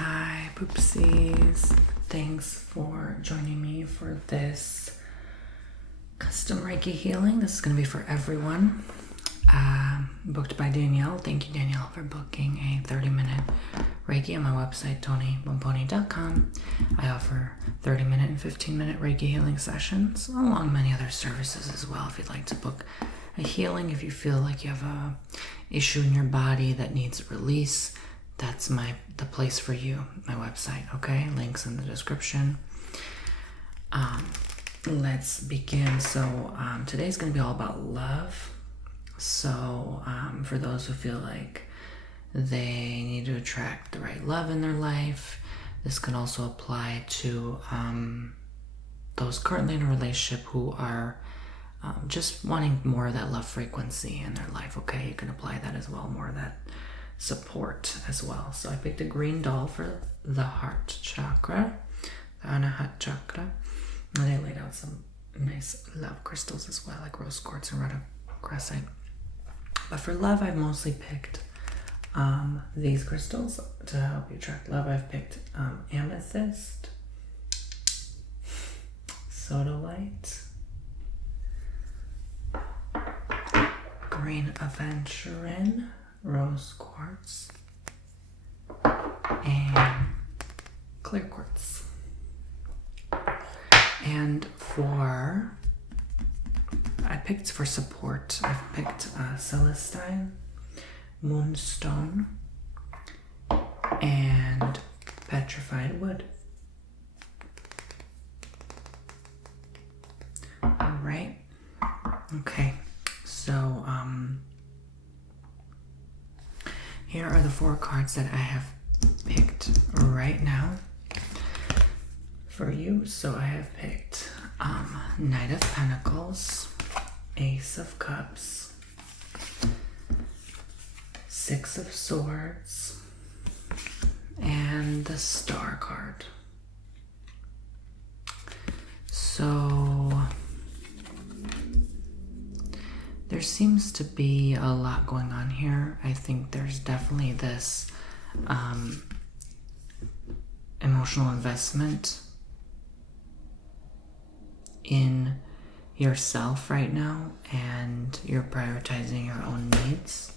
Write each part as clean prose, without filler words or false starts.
Hi, poopsies. Thanks for joining me for this custom Reiki healing. This is going to be for everyone. Booked by Danielle. Thank you, Danielle, for booking a 30-minute Reiki on my website, Bomboni.com. I offer 30-minute and 15-minute Reiki healing sessions, along many other services as well. If you'd like to book a healing, if you feel like you have a issue in your body that needs release, that's the place for you, my website, okay? Links in the description. Let's begin. So today's going to be all about love. So for those who feel like they need to attract the right love in their life, this can also apply to those currently in a relationship who are just wanting more of that love frequency in their life, okay? You can apply that as well, more of that support as well. So I picked a green doll for the heart chakra, the Anahat chakra, and I laid out some nice love crystals as well, like rose quartz and rhodochrosite. But for love, I've mostly picked these crystals to help you attract love. I've picked amethyst, sodalite, green aventurine, rose quartz, and clear quartz. And I picked for support, I've picked celestine, moonstone, and petrified wood. All right. Okay. So, here are the 4 cards that I have picked right now for you. So I have picked Knight of Pentacles, Ace of Cups, 6 of Swords, and the Star card. So there seems to be a lot going on here. I think there's definitely this emotional investment in yourself right now, and you're prioritizing your own needs.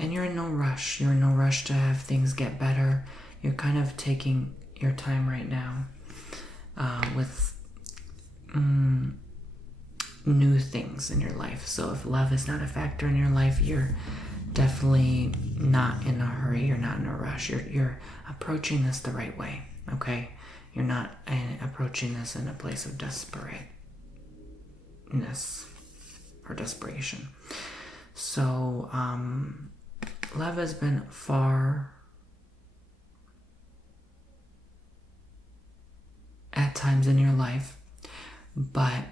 And you're in no rush. You're in no rush to have things get better. You're kind of taking your time right now with new things in your life. So if love is not a factor in your life, you're definitely not in a hurry. You're not in a rush. You're approaching this the right way, okay? You're not approaching this in a place of desperateness or desperation. So love has been far at times in your life, but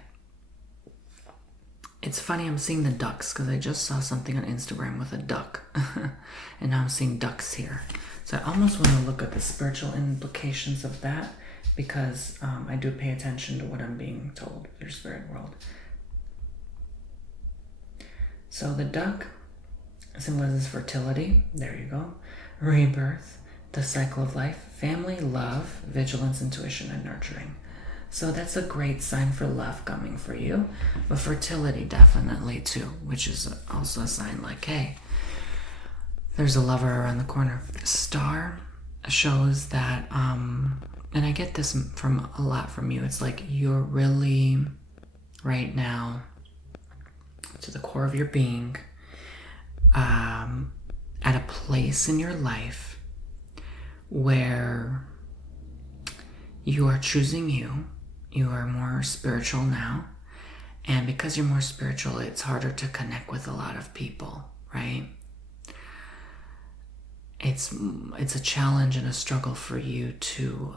it's funny, I'm seeing the ducks because I just saw something on Instagram with a duck and now I'm seeing ducks here. So I almost want to look at the spiritual implications of that, because I do pay attention to what I'm being told through spirit world. So the duck symbolizes fertility, there you go, rebirth, the cycle of life, family, love, vigilance, intuition, and nurturing. So that's a great sign for love coming for you, but fertility definitely too, which is also a sign like, hey, there's a lover around the corner. Star shows that, and I get this from a lot from you, it's like you're really right now to the core of your being at a place in your life where you are choosing you. You are more spiritual now, and because you're more spiritual, it's harder to connect with a lot of people, right? It's a challenge and a struggle for you to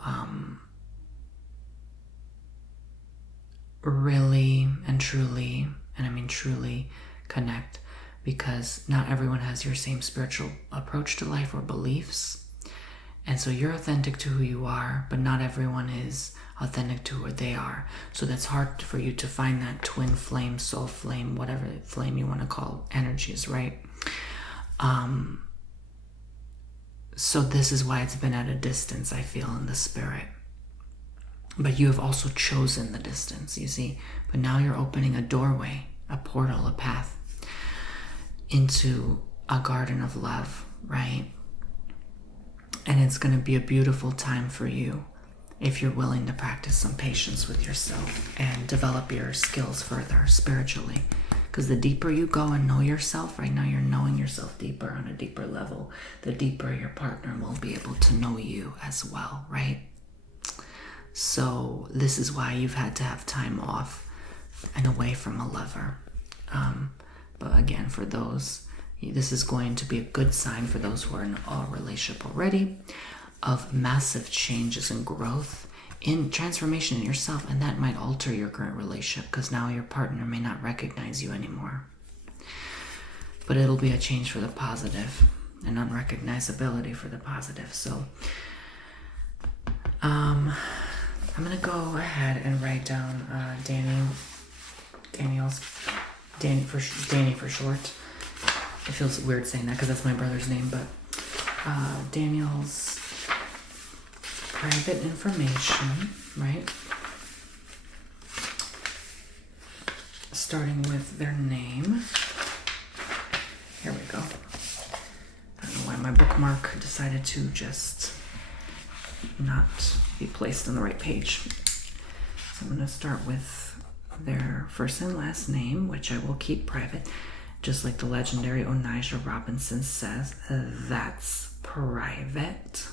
really and truly, and I mean truly, connect, because not everyone has your same spiritual approach to life or beliefs. And so you're authentic to who you are, but not everyone is authentic to who they are. So that's hard for you to find that twin flame, soul flame, whatever flame you want to call energies, right? So this is why it's been at a distance, I feel, in the spirit. But you have also chosen the distance, you see. But now you're opening a doorway, a portal, a path into a garden of love, right? And it's going to be a beautiful time for you if you're willing to practice some patience with yourself and develop your skills further spiritually. Because the deeper you go and know yourself, right now you're knowing yourself deeper on a deeper level, the deeper your partner will be able to know you as well, right? So this is why you've had to have time off and away from a lover. But again, for those, this is going to be a good sign for those who are in a relationship already, of massive changes and growth in transformation in yourself, and that might alter your current relationship because now your partner may not recognize you anymore. But it'll be a change for the positive, and unrecognizability for the positive. So I'm gonna go ahead and write down Danny for short. It feels weird saying that because that's my brother's name, but Daniel's private information, right? Starting with their name. Here we go. I don't know why my bookmark decided to just not be placed on the right page. So I'm going to start with their first and last name, which I will keep private. Just like the legendary Onijah Robinson says, that's private.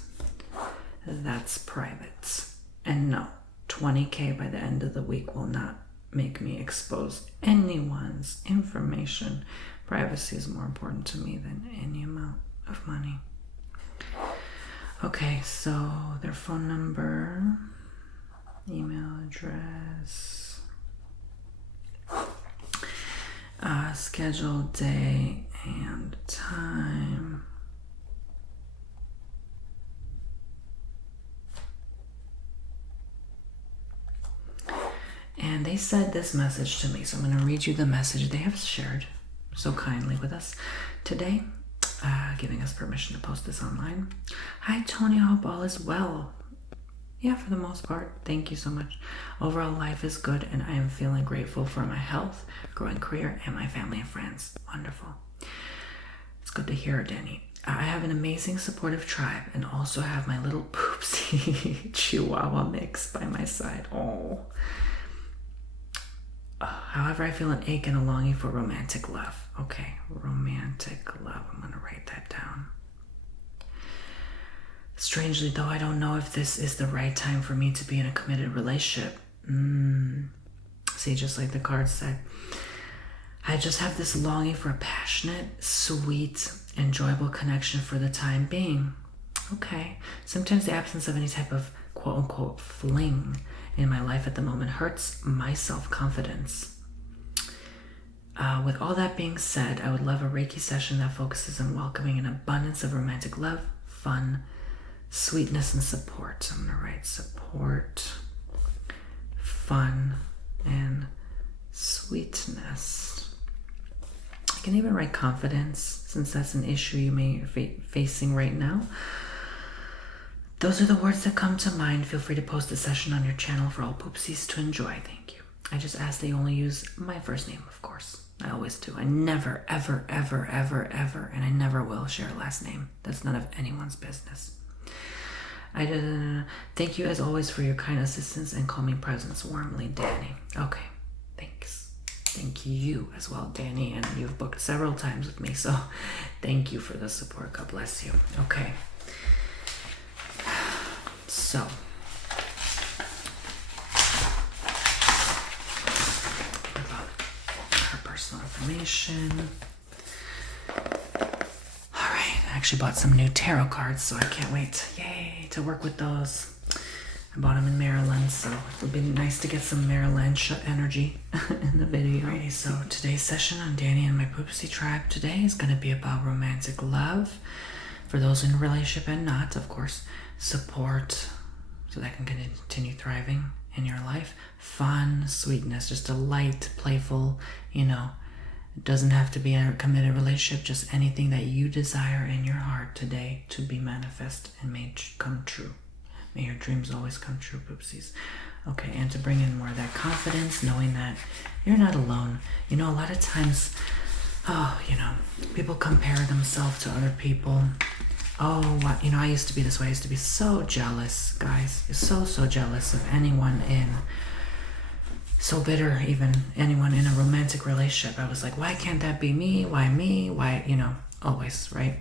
That's private. And no, 20K by the end of the week will not make me expose anyone's information. Privacy is more important to me than any amount of money. Okay, so their phone number, email address, scheduled day and time. And they said this message to me, so I'm going to read you the message they have shared so kindly with us today, giving us permission to post this online. Hi, Tony. I hope all is well. Yeah, for the most part. Thank you so much. Overall, life is good, and I am feeling grateful for my health, growing career, and my family and friends. Wonderful. It's good to hear, Danny. I have an amazing supportive tribe and also have my little poopsie Chihuahua mix by my side. Oh. However, I feel an ache and a longing for romantic love. Okay, romantic love. I'm going to write that down. Strangely, though, I don't know if this is the right time for me to be in a committed relationship. See, just like the card said, I just have this longing for a passionate, sweet, enjoyable connection for the time being. Okay. Sometimes the absence of any type of quote-unquote fling in my life at the moment hurts my self-confidence. With all that being said, I would love a Reiki session that focuses on welcoming an abundance of romantic love, fun, sweetness, and support. I'm going to write support, fun, and sweetness. I can even write confidence, since that's an issue you may be facing right now. Those are the words that come to mind. Feel free to post a session on your channel for all poopsies to enjoy. Thank you. I just ask that you only use my first name, of course. I always do. I never, ever, ever, ever, ever, and I never will share a last name. That's none of anyone's business. Thank you as always for your kind assistance and calming presence. Warmly, Danny. Okay, thanks. Thank you as well, Danny, and you've booked several times with me, so thank you for the support. God bless you. Okay. So, her personal information. All right, I actually bought some new tarot cards, so I can't wait, yay, to work with those. I bought them in Maryland, so it'll be nice to get some Maryland energy in the video. Alrighty, so today's session on Danny and my Poopsie Tribe today is going to be about romantic love. For those in a relationship and not, of course, support, so that can continue thriving in your life. Fun, sweetness, just a light, playful, It doesn't have to be a committed relationship, just anything that you desire in your heart today to be manifest and made come true. May your dreams always come true, poopsies. Okay, and to bring in more of that confidence, knowing that you're not alone. You know, a lot of times, people compare themselves to other people. I used to be this way. I used to be so jealous, guys. So jealous of anyone so bitter, even anyone in a romantic relationship. I was like, why can't that be me? Why me? Why, always, right?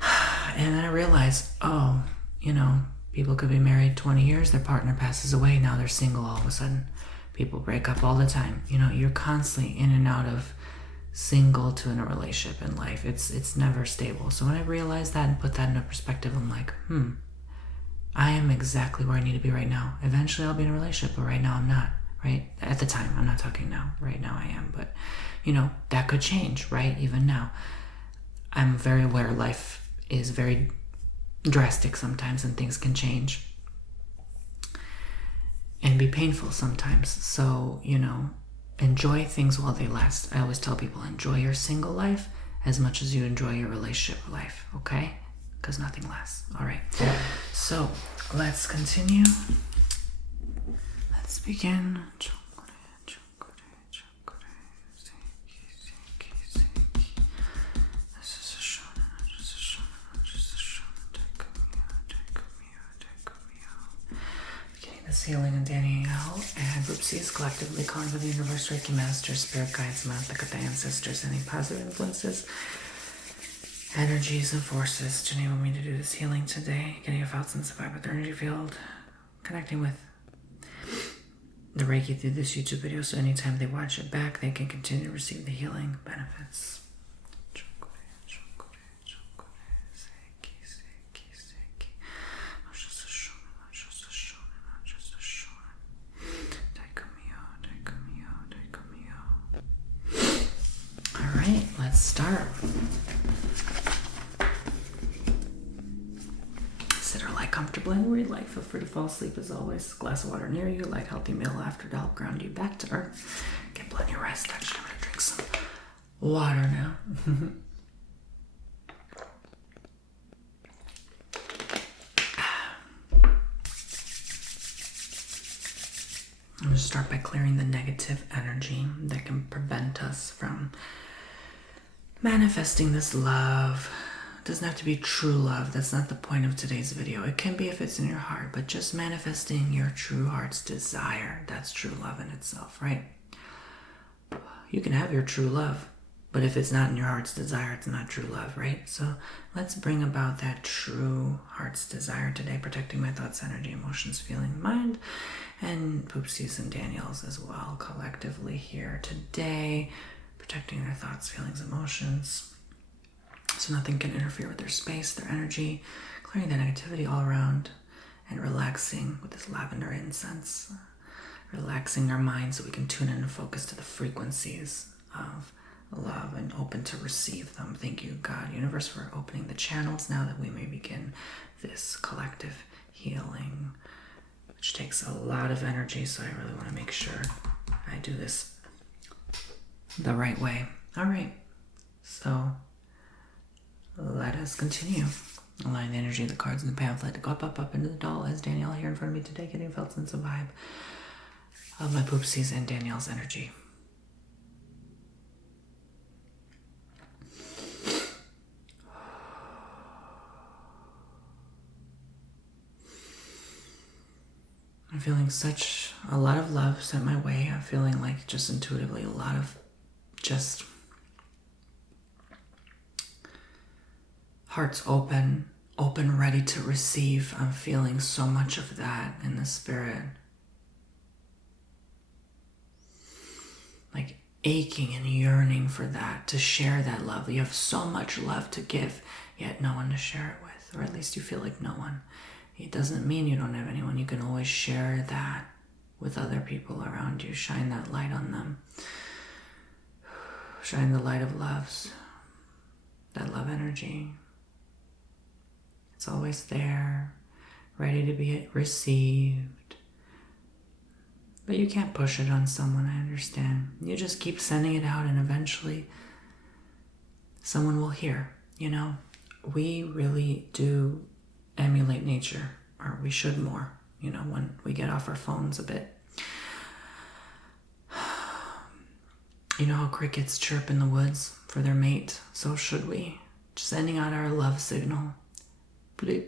And then I realized, people could be married 20 years, their partner passes away, now they're single all of a sudden. People break up all the time. You're constantly in and out of single to in a relationship in life. It's never stable. So when I realized that and put that into perspective, I'm like, I am exactly where I need to be right now. Eventually I'll be in a relationship, but right now I'm not, right? At the time, I'm not talking now. Right now I am, but that could change, right? Even now. I'm very aware life is very drastic sometimes and things can change and be painful sometimes. So, enjoy things while they last. I always tell people, enjoy your single life as much as you enjoy your relationship life, okay? Because nothing lasts. All right. So let's continue. Let's begin. Healing and Danielle and Oopsies collectively calling for the universe, Reiki masters, spirit guides, Manthika, the ancestors, any positive influences, energies and forces to enable me to do this healing today. Getting a felt sense of vibe with the energy field, connecting with the Reiki through this YouTube video, so anytime they watch it back, they can continue to receive the healing benefits. Let's start. Sit or lie comfortably anywhere you like. Feel free to fall asleep as always. Glass of water near you. Light healthy meal after to help ground you back to earth. Get plenty of rest. Actually, I'm going to drink some water now. I'm going to start by clearing the negative energy that can prevent us from manifesting this love. It doesn't have to be true love. That's not the point of today's video. It can be if it's in your heart, but just manifesting your true heart's desire. That's true love in itself, right? You can have your true love, but if it's not in your heart's desire, it's not true love, right? So let's bring about that true heart's desire today, protecting my thoughts, energy, emotions, feeling, mind, and Poopsies and Daniels as well, collectively here today. Protecting their thoughts, feelings, emotions, so nothing can interfere with their space, their energy, clearing the negativity all around, and relaxing with this lavender incense, relaxing our minds so we can tune in and focus to the frequencies of love and open to receive them. Thank you, God, universe, for opening the channels now that we may begin this collective healing, which takes a lot of energy, so I really want to make sure I do this the right way. All right, so let us continue. Align the energy of the cards in the pamphlet to go up into the doll as Danielle here in front of me today, getting a felt sense of vibe of my Poopsies and Danielle's energy. I'm feeling such a lot of love sent my way. I'm feeling like just intuitively a lot of just hearts open, ready to receive. I'm feeling so much of that in the spirit. Like aching and yearning for that, to share that love. You have so much love to give, yet no one to share it with, or at least you feel like no one. It doesn't mean you don't have anyone. You can always share that with other people around you. Shine that light on them. Shine the light of loves, that love energy. It's always there, ready to be received. But you can't push it on someone, I understand. You just keep sending it out and eventually someone will hear, you know. We really do emulate nature, or we should more, you know, when we get off our phones a bit. You know how crickets chirp in the woods for their mate? So should we. Just sending out our love signal. Bleep,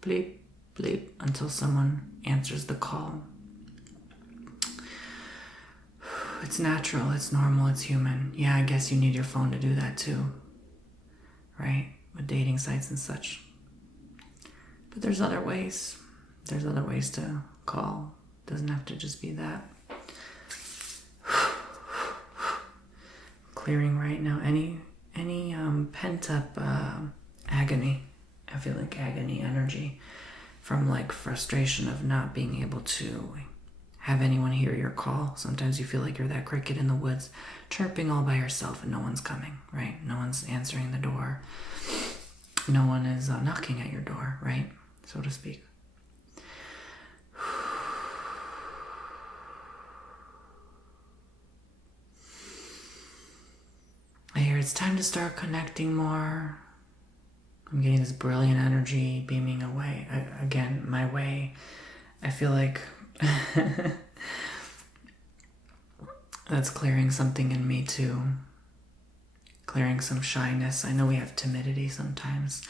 bleep, bleep, until someone answers the call. It's natural, it's normal, it's human. Yeah, I guess you need your phone to do that too. Right? With dating sites and such. But there's other ways. There's other ways to call. Doesn't have to just be that. Clearing right now any pent up agony. I feel like agony energy from like frustration of not being able to have anyone hear your call. Sometimes you feel like you're that cricket in the woods chirping all by yourself and no one's coming, right? No one's answering the door. No one is knocking at your door, right? So to speak. I hear it's time to start connecting more. I'm getting this brilliant energy beaming away. Again, my way. I feel like that's clearing something in me too. Clearing some shyness. I know we have timidity sometimes.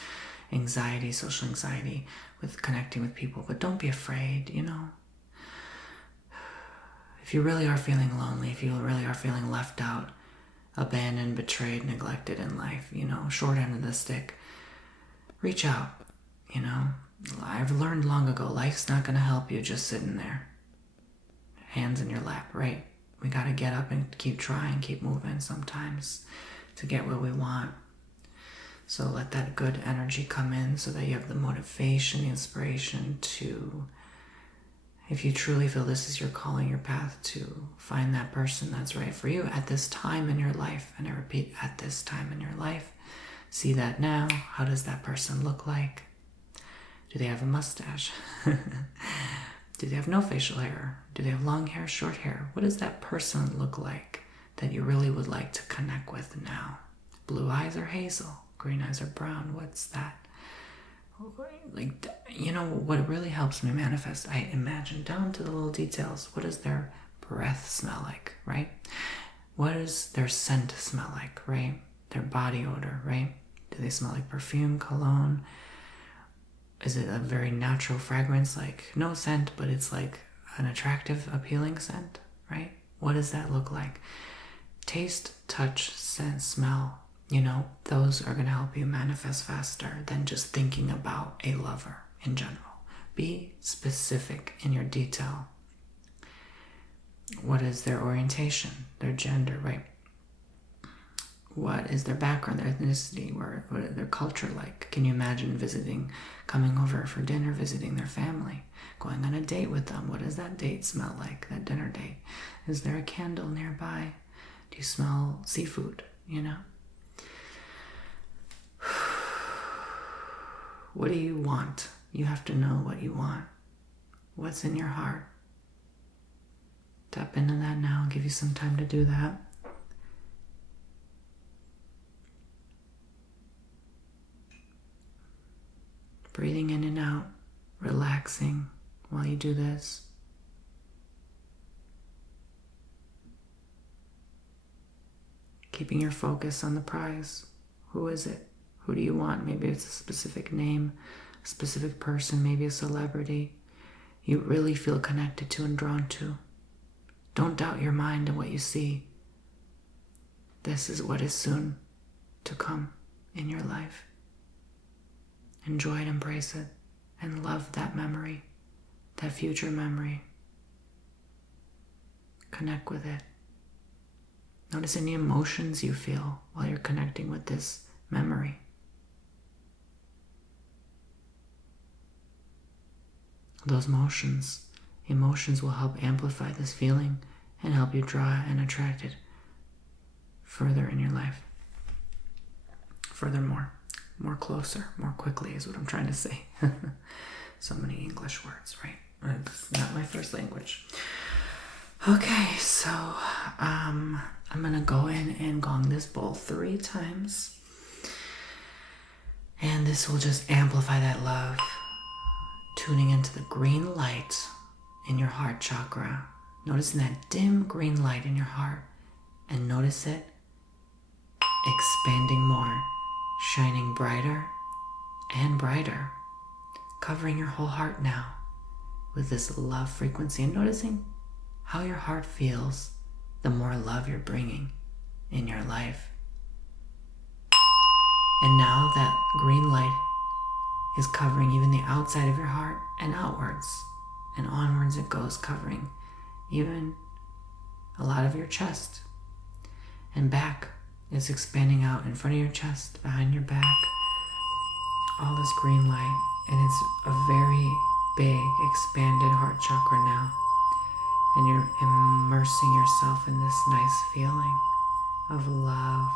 Anxiety, social anxiety with connecting with people. But don't be afraid, you know. If you really are feeling lonely, if you really are feeling left out, abandoned, betrayed, neglected in life, you know, short end of the stick, reach out, you know. I've learned long ago, life's not going to help you just sitting there, hands in your lap, right? We got to get up and keep trying, keep moving sometimes to get what we want. So let that good energy come in so that you have the motivation, the inspiration to, if you truly feel this is your calling, your path, to find that person that's right for you at this time in your life. And I repeat, at this time in your life. See that now. How does that person look like? Do they have a mustache? Do they have no facial hair? Do they have long hair, short hair? What does that person look like that you really would like to connect with now? Blue eyes or hazel? Green eyes or brown? What's that? Like, you know, what really helps me manifest, I imagine down to the little details. What does their breath smell like, right? What does their scent smell like, right? Their body odor, right? Do they smell like perfume, cologne? Is it a very natural fragrance, like no scent, but it's like an attractive, appealing scent, right? What does that look like? Taste, touch, scent, smell, you know, those are going to help you manifest faster than just thinking about a lover in general. Be specific in your detail. What is their orientation, their gender, right? What is their background, their ethnicity, what is their culture like? Can you imagine coming over for dinner, visiting their family, going on a date with them? What does that date smell like, that dinner date? Is there a candle nearby? Do you smell seafood, you know? What do you want? You have to know what you want. What's in your heart? Tap into that now. I'll give you some time to do that. Breathing in and out, relaxing while you do this. Keeping your focus on the prize. Who is it? Who do you want? Maybe it's a specific name, a specific person, maybe a celebrity you really feel connected to and drawn to. Don't doubt your mind and what you see. This is what is soon to come in your life. Enjoy it, embrace it, and love that memory, that future memory. Connect with it. Notice any emotions you feel while you're connecting with this memory. Those emotions will help amplify this feeling and help you draw and attract it further in your life. Furthermore. More closer, more quickly is what I'm trying to say. So many English words, right? It's not my first language. Okay, so I'm gonna go in and gong this bowl 3 times. And this will just amplify that love, tuning into the green light in your heart chakra. Noticing that dim green light in your heart, and notice it expanding more, shining brighter and brighter, covering your whole heart now with this love frequency, and noticing how your heart feels the more love you're bringing in your life. And now that green light is covering even the outside of your heart, and outwards and onwards it goes, covering even a lot of your chest. And back is expanding out in front of your chest, behind your back. All this green light, and it's a very big expanded heart chakra now. And you're immersing yourself in this nice feeling of love.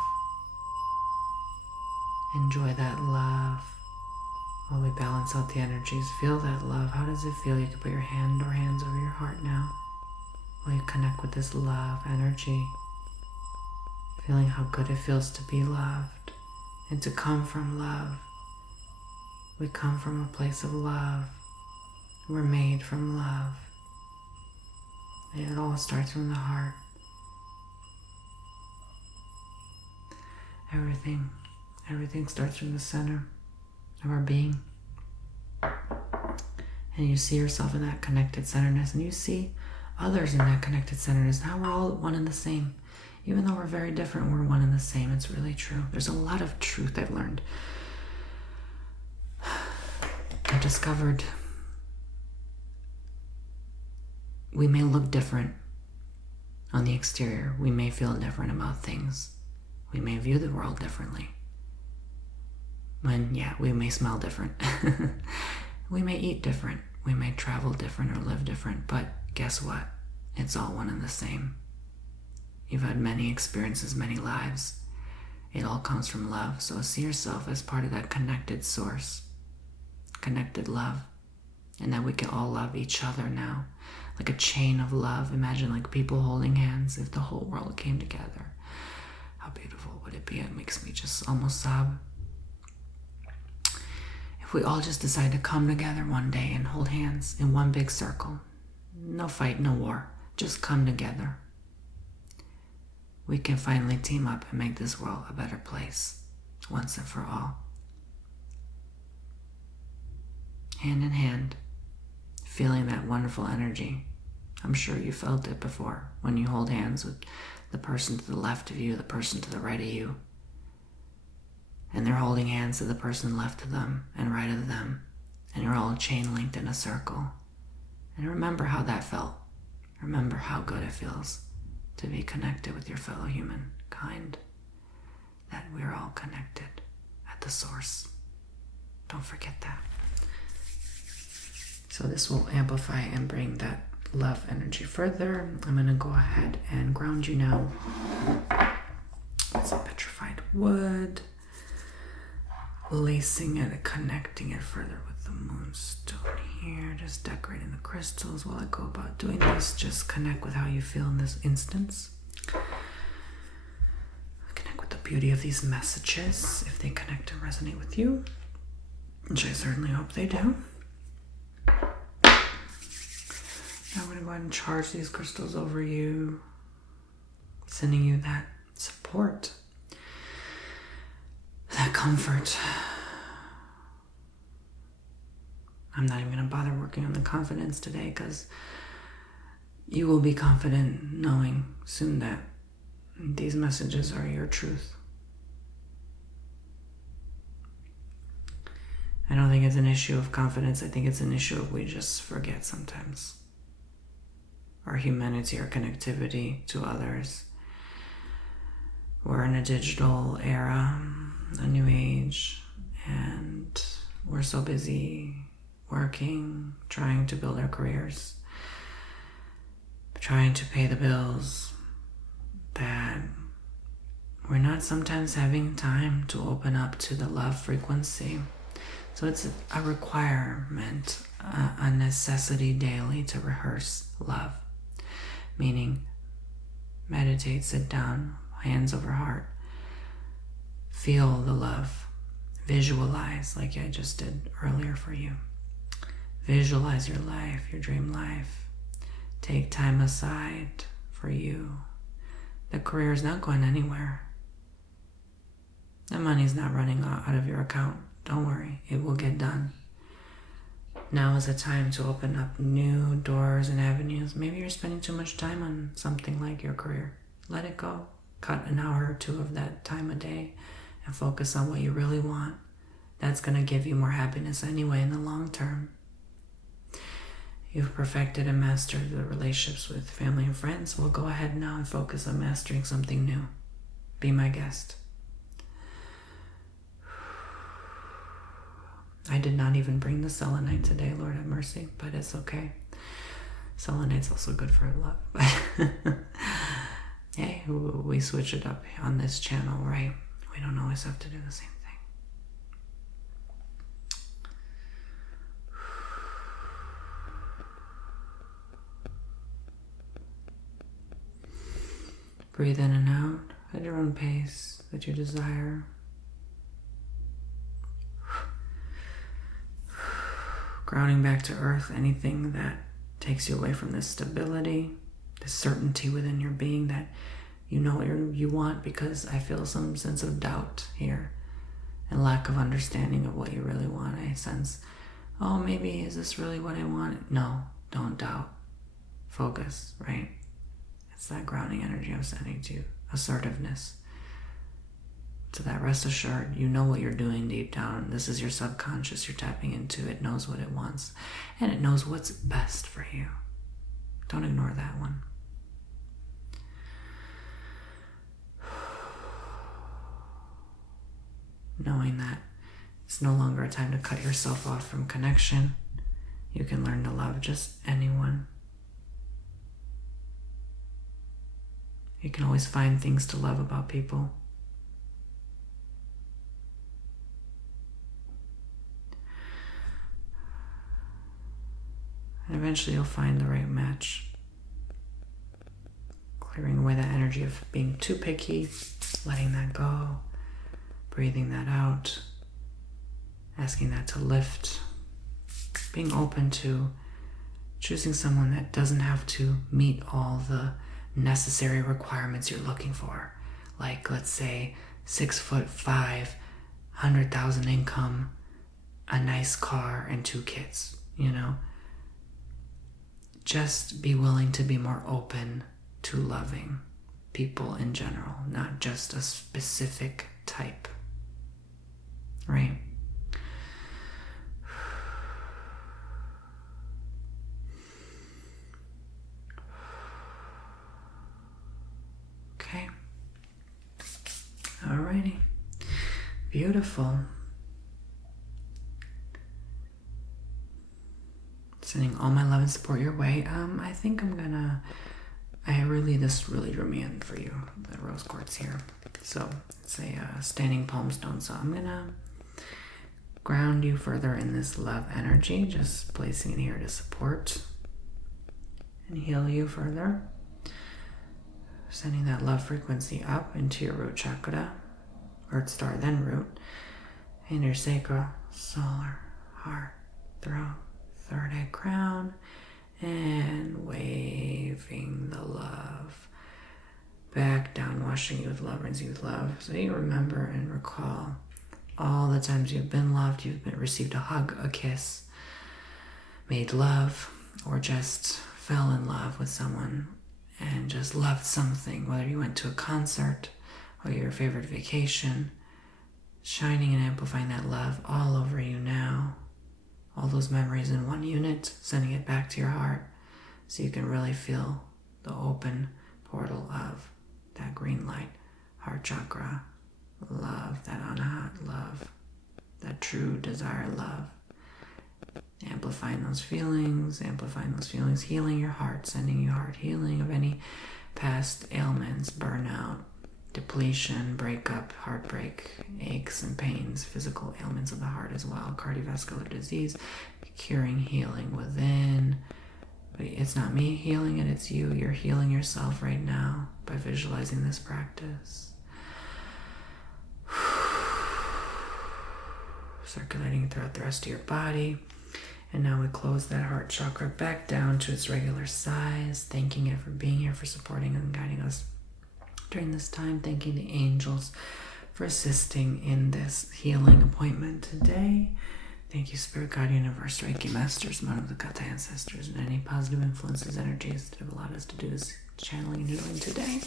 Enjoy that love while we balance out the energies. Feel that love. How does it feel? You can put your hand or hands over your heart now while you connect with this love energy. Feeling how good it feels to be loved and to come from love. We come from a place of love. We're made from love. And it all starts from the heart. Everything starts from the center of our being. And you see yourself in that connected centeredness, and you see others in that connected centeredness. Now we're all one and the same. Even though we're very different, we're one and the same. It's really true. There's a lot of truth I've learned. I've discovered we may look different on the exterior. We may feel different about things. We may view the world differently. We may smell different. We may eat different. We may travel different or live different. But guess what? It's all one and the same. You've had many experiences, many lives. It all comes from love. So see yourself as part of that connected source, connected love, and that we can all love each other now, like a chain of love. Imagine like people holding hands. If the whole world came together, how beautiful would it be? It makes me just almost sob. If we all just decide to come together one day and hold hands in one big circle, no fight, no war, just come together, we can finally team up and make this world a better place once and for all. Hand in hand, feeling that wonderful energy. I'm sure you felt it before when you hold hands with the person to the left of you, the person to the right of you, and they're holding hands to the person left of them and right of them, and you're all chain linked in a circle. And remember how that felt. Remember how good it feels to be connected with your fellow humankind, that we're all connected at the source. Don't forget that. So this will amplify and bring that love energy further. I'm going to go ahead and ground you now. It's a petrified wood. Lacing it and connecting it further with the moonstone here. Just decorating the crystals while I go about doing this. Just connect with how you feel in this instance. Connect with the beauty of these messages, if they connect and resonate with you, which I certainly hope they do. Now I'm going to go ahead and charge these crystals over you, sending you that support, that comfort. I'm not even going to bother working on the confidence today, because you will be confident knowing soon that these messages are your truth. I don't think it's an issue of confidence. I think it's an issue of we just forget sometimes our humanity, our connectivity to others. We're in a digital era, a new age, and we're so busy working, trying to build our careers, trying to pay the bills, that we're not sometimes having time to open up to the love frequency. So it's a requirement, a necessity daily to rehearse love. meaning meditate, sit down, hands over heart. Feel the love. Visualize like I just did earlier for you. Visualize your life, your dream life. Take time aside for you. The career is not going anywhere. The money's not running out of your account. Don't worry, it will get done. Now is the time to open up new doors and avenues. Maybe you're spending too much time on something like your career. Let it go. Cut an hour or two of that time a day and focus on what you really want. That's going to give you more happiness anyway in the long term. You've perfected and mastered the relationships with family and friends. Well, go ahead now and focus on mastering something new. Be my guest. I did not even bring the selenite today, Lord have mercy, but it's okay. Selenite's also good for love. Hey, we switch it up on this channel, right? We don't always have to do the same thing. Breathe in and out at your own pace that you desire. Grounding back to earth, anything that takes you away from this stability, this certainty within your being that you know what you want, because I feel some sense of doubt here and lack of understanding of what you really want. I sense, oh, maybe is this really what I want? No, don't doubt. Focus, right? It's that grounding energy I'm sending to you. Assertiveness. So that rest assured, you know what you're doing deep down. This is your subconscious you're tapping into. It knows what it wants. And it knows what's best for you. Don't ignore that one. Knowing that it's no longer a time to cut yourself off from connection. You can learn to love just anyone. You can always find things to love about people. And eventually you'll find the right match. Clearing away that energy of being too picky, letting that go, breathing that out, asking that to lift, being open to choosing someone that doesn't have to meet all the necessary requirements you're looking for. Like, let's say 6'5", 100,000 income, a nice car, and 2 kids, you know? Just be willing to be more open to loving people in general, not just a specific type, right? Okay. Alrighty. Beautiful. Sending all my love and support your way. I think this really drew me in for you, the rose quartz here. So it's a standing palm stone. So I'm gonna ground you further in this love energy, just placing it here to support and heal you further. Sending that love frequency up into your root chakra, earth star, then root, and your sacral, solar, heart, throat, third eye crown, and waving the love back down, washing you with love, rinsing you with love. So you remember and recall all the times you've been loved, received a hug, a kiss, made love, or just fell in love with someone and just loved something, whether you went to a concert or your favorite vacation, shining and amplifying that love all over you now. All those memories in one unit, sending it back to your heart so you can really feel the open portal of that green light, heart chakra, love, that anahat love, that true desire love. Amplifying those feelings, healing your heart, sending you heart healing of any past ailments, burnout, depletion, breakup, heartbreak, aches and pains, physical ailments of the heart as well, cardiovascular disease, curing, healing within, But it's not me healing it, it's you. You're healing yourself right now by visualizing this practice. Circulating throughout the rest of your body. And now we close that heart chakra back down to its regular size, thanking it for being here, for supporting and guiding us during this time, thanking the angels for assisting in this healing appointment today. Thank you, Spirit Guide, Universe, Reiki Masters, Mother of the Kata Ancestors, and any positive influences, energies that have allowed us to do this channeling and healing today.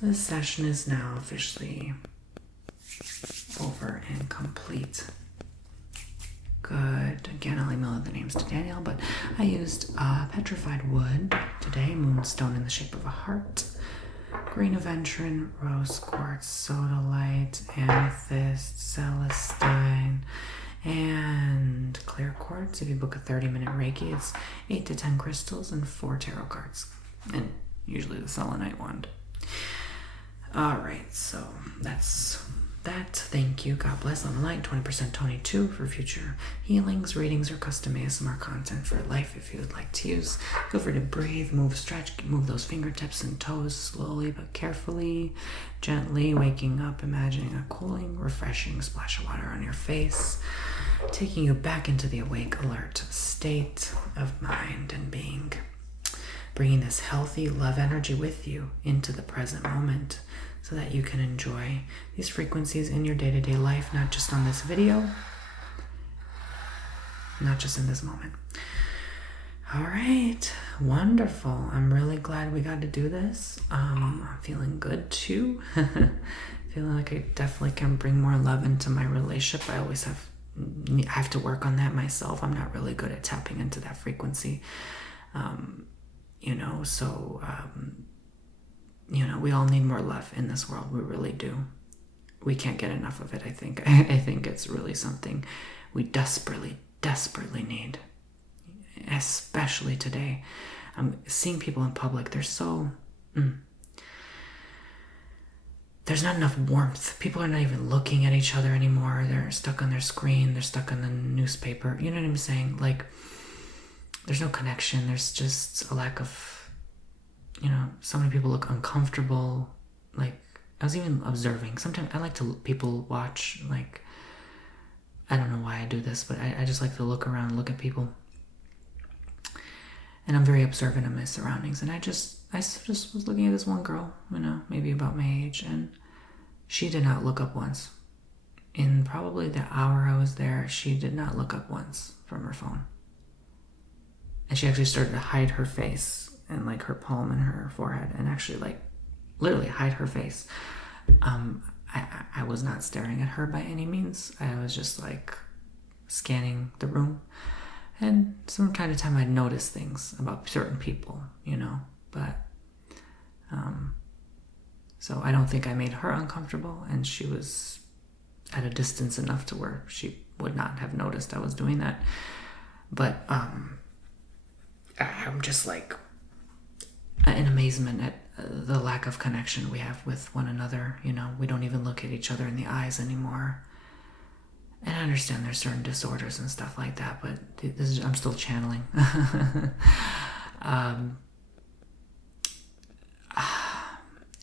This session is now officially over and complete. Good. Again, I'll email the names to Danielle, but I used petrified wood today, moonstone in the shape of a heart, green aventurine, rose quartz, sodalite, amethyst, celestine, and clear quartz. If you book a 30-minute Reiki, it's 8 to 10 crystals and 4 tarot cards, and usually the selenite wand. All right, so that's that. Thank you. God bless. On the light, 20% Tony 2 for future healings, readings, or custom ASMR content for life. If you would like to use, feel free to breathe, move, stretch, move those fingertips and toes slowly but carefully, gently, waking up, imagining a cooling, refreshing splash of water on your face, taking you back into the awake, alert state of mind and being, bringing this healthy love energy with you into the present moment, so that you can enjoy these frequencies in your day-to-day life, not just on this video, not just in this moment. All right, wonderful. I'm really glad we got to do this. I'm feeling good too. Feeling like I definitely can bring more love into my relationship. I have to work on that myself. I'm not really good at tapping into that frequency. We all need more love in this world. We really do. We can't get enough of it, I think. I think it's really something we desperately, desperately need. Especially today. I'm seeing people in public. They're so... There's not enough warmth. People are not even looking at each other anymore. They're stuck on their screen. They're stuck on the newspaper. You know what I'm saying? Like, there's no connection. There's just a lack of... so many people look uncomfortable. Like, I was even observing. Sometimes I like to people watch, like, I don't know why I do this, but I just like to look around, look at people. And I'm very observant of my surroundings. And I just was looking at this one girl, maybe about my age, and she did not look up once. In probably the hour I was there, she did not look up once from her phone. And she actually started to hide her face and like her palm and her forehead, and actually like literally hide her face. I was not staring at her by any means. I was just like scanning the room, and from time to time I'd notice things about certain people, but so I don't think I made her uncomfortable, and she was at a distance enough to where she would not have noticed I was doing that. But I'm just like in amazement at the lack of connection we have with one another. We don't even look at each other in the eyes anymore. And I understand there's certain disorders and stuff like that, but I'm still channeling.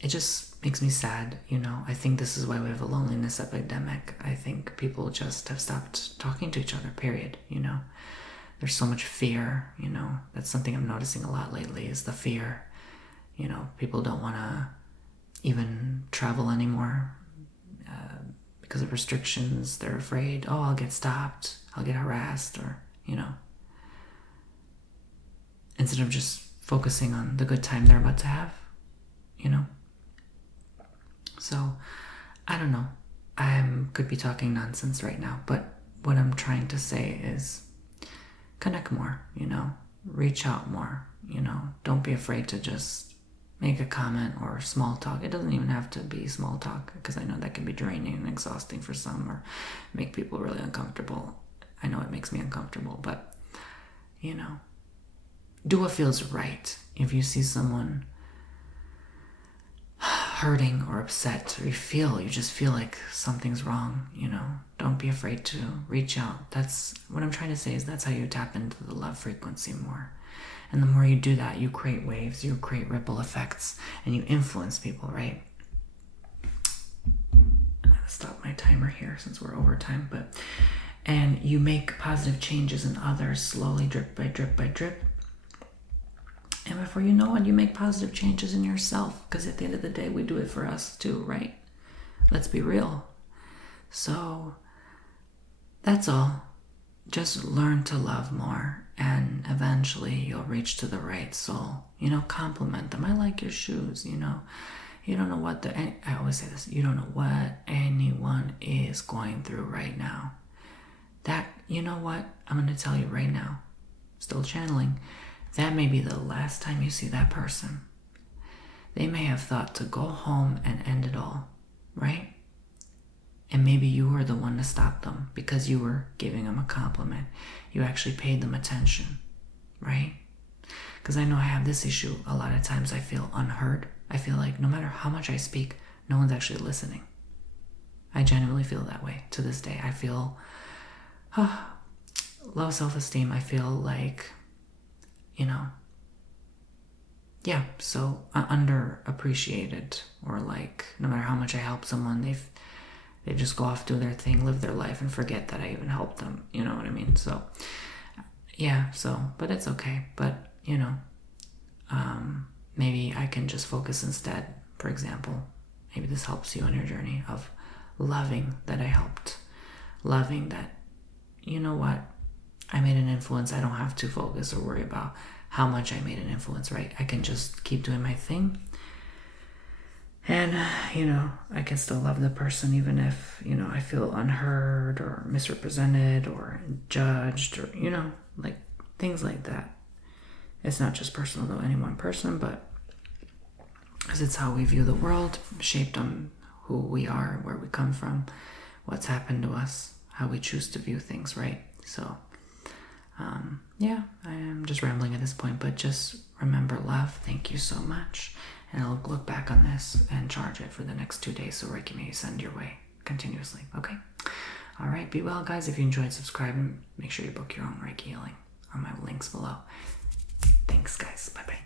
It just makes me sad, I think this is why we have a loneliness epidemic. I think people just have stopped talking to each other, period, There's so much fear, That's something I'm noticing a lot lately, is the fear. People don't want to even travel anymore because of restrictions. They're afraid, I'll get stopped, I'll get harassed, or, instead of just focusing on the good time they're about to have, So, I don't know. I could be talking nonsense right now, but what I'm trying to say is connect more, reach out more, don't be afraid to just make a comment or small talk. It doesn't even have to be small talk, because I know that can be draining and exhausting for some, or make people really uncomfortable. I know it makes me uncomfortable, but, do what feels right. If you see someone hurting or upset, or you just feel like something's wrong, Don't be afraid to reach out. That's what I'm trying to say, is that's how you tap into the love frequency more. And the more you do that, you create waves, you create ripple effects, and you influence people, right? I'm gonna stop my timer here since we're over time, and you make positive changes in others slowly, drip by drip by drip. And before you know it, you make positive changes in yourself, because at the end of the day, we do it for us too, right? Let's be real. So that's all. Just learn to love more, and eventually you'll reach to the right soul. Compliment them. I like your shoes, You don't know what I always say this, you don't know what anyone is going through right now. That, you know what? I'm going to tell you right now, still channeling, that may be the last time you see that person. They may have thought to go home and end it all, right? And maybe you were the one to stop them because you were giving them a compliment. You actually paid them attention, right? Because I know I have this issue. A lot of times I feel unheard. I feel like no matter how much I speak, no one's actually listening. I genuinely feel that way to this day. I feel low self-esteem. I feel like, so underappreciated, or like no matter how much I help someone, they just go off, do their thing, live their life, and forget that I even helped them. You know what I mean? So, but it's okay. But, maybe I can just focus instead. For example, maybe this helps you on your journey of loving that I helped. Loving that, you know what? I made an influence. I don't have to focus or worry about how much I made an influence, right? I can just keep doing my thing. And, I can still love the person even if, I feel unheard or misrepresented or judged or, like things like that. It's not just personal to any one person, but because it's how we view the world, shaped on who we are, where we come from, what's happened to us, how we choose to view things, right? So, I am just rambling at this point, but just remember love. Thank you so much. And I'll look back on this and charge it for the next 2 days so Reiki may send your way continuously. Okay? All right. Be well, guys. If you enjoyed, subscribe and make sure you book your own Reiki healing on my links below. Thanks, guys. Bye-bye.